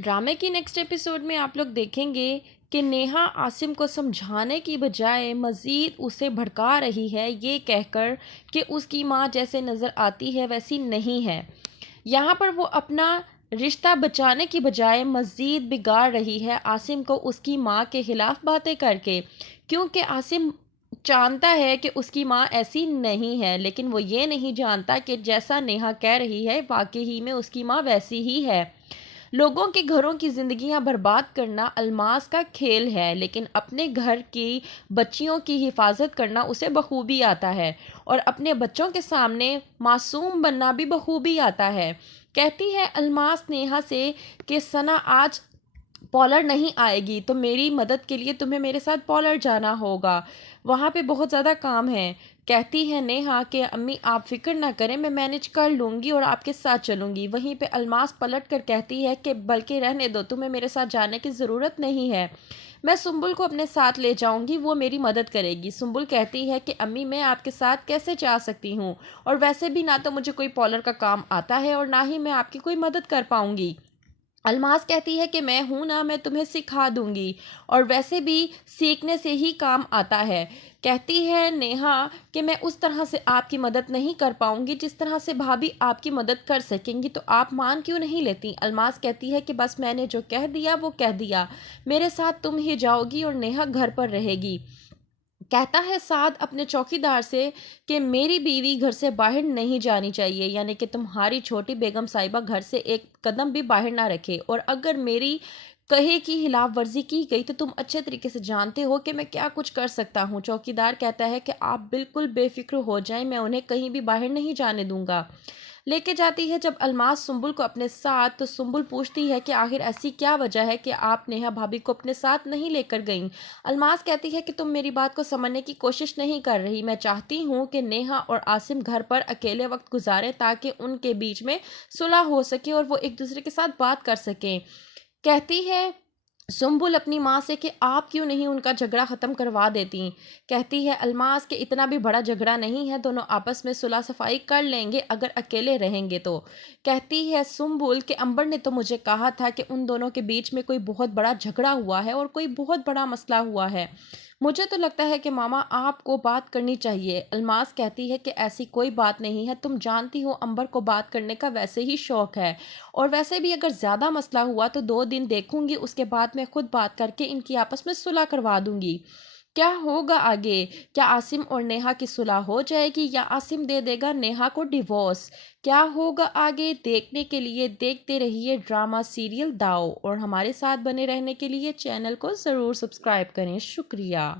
ड्रामे की next episode में आप लोग देखेंगे कि नेहा आसिम को समझाने की बजाय मज़ीद उसे भड़का रही है, ये कहकर कि उसकी माँ जैसे नज़र आती है वैसी नहीं है। यहाँ पर वो अपना रिश्ता बचाने की बजाय मज़ीद बिगाड़ रही है आसिम को उसकी माँ के ख़िलाफ़ बातें करके, क्योंकि आसिम जानता है कि उसकी माँ ऐसी नहीं है, लेकिन वो ये नहीं जानता कि जैसा नेहा कह रही है वाकई ही में उसकी माँ वैसी ही है। लोगों के घरों की ज़िंदगियां बर्बाद करना अलमास का खेल है, लेकिन अपने घर की बच्चियों की हिफाजत करना उसे बखूबी आता है और अपने बच्चों के सामने मासूम बनना भी बखूबी आता है। कहती है अलमास नेहा से कि सना आज पॉलर नहीं आएगी तो मेरी मदद के लिए तुम्हें मेरे साथ पॉलर जाना होगा, वहाँ पे बहुत ज़्यादा काम है। कहती है नेहा कि अम्मी आप फिक्र ना करें, मैं मैनेज कर लूँगी और आपके साथ चलूँगी। वहीं पे अलमास पलट कर कहती है कि बल्कि रहने दो, तुम्हें मेरे साथ जाने की ज़रूरत नहीं है, मैं सुंबुल को अपने साथ ले जाऊंगी, वो मेरी मदद करेगी। सुंबुल कहती है कि अम्मी मैं आपके साथ कैसे जा सकती हूँ, और वैसे भी ना तो मुझे कोई पॉलर का काम आता है और ना ही मैं आपकी कोई मदद कर पाऊँगी। अलमास कहती है कि मैं हूं ना, मैं तुम्हें सिखा दूंगी और वैसे भी सीखने से ही काम आता है। कहती है नेहा कि मैं उस तरह से आपकी मदद नहीं कर पाऊंगी जिस तरह से भाभी आपकी मदद कर सकेंगी, तो आप मान क्यों नहीं लेती। अलमास कहती है कि बस मैंने जो कह दिया वो कह दिया, मेरे साथ तुम ही जाओगी और नेहा घर पर रहेगी। कहता है साद अपने चौकीदार से कि मेरी बीवी घर से बाहर नहीं जानी चाहिए, यानी कि तुम्हारी छोटी बेगम साहिबा घर से एक कदम भी बाहर ना रखे, और अगर मेरी कहे की खिलाफ वर्जी की गई तो तुम अच्छे तरीके से जानते हो कि मैं क्या कुछ कर सकता हूँ। चौकीदार कहता है कि आप बिल्कुल बेफिक्र हो जाएं, मैं उन्हें कहीं भी बाहर नहीं जाने दूंगा। लेके जाती है जब अलमास सुंबुल को अपने साथ, तो सुंबुल पूछती है कि आखिर ऐसी क्या वजह है कि आप नेहा भाभी को अपने साथ नहीं लेकर गईं। अलमास कहती है कि तुम मेरी बात को समझने की कोशिश नहीं कर रही, मैं चाहती हूँ कि नेहा और आसिम घर पर अकेले वक्त गुजारे ताकि उनके बीच में सुलह हो सके और वो एक दूसरे के साथ बात कर सकें। कहती है सुंबुल अपनी माँ से कि आप क्यों नहीं उनका झगड़ा ख़त्म करवा देती। कहती है अलमास कि इतना भी बड़ा झगड़ा नहीं है, दोनों आपस में सुलह सफाई कर लेंगे अगर अकेले रहेंगे तो। कहती है सुंबुल कि अंबर ने तो मुझे कहा था कि उन दोनों के बीच में कोई बहुत बड़ा झगड़ा हुआ है और कोई बहुत बड़ा मसला हुआ है, मुझे तो लगता है कि मामा आपको बात करनी चाहिए। अलमास कहती है कि ऐसी कोई बात नहीं है, तुम जानती हो अंबर को बात करने का वैसे ही शौक है, और वैसे भी अगर ज़्यादा मसला हुआ तो 2 दिन देखूंगी, उसके बाद मैं खुद बात करके इनकी आपस में सुलह करवा दूंगी। क्या होगा आगे, क्या आसिम और नेहा की सुलह हो जाएगी या आसिम दे देगा नेहा को डिवोर्स। क्या होगा आगे देखने के लिए देखते रहिए ड्रामा सीरियल दाव, और हमारे साथ बने रहने के लिए चैनल को ज़रूर सब्सक्राइब करें। शुक्रिया।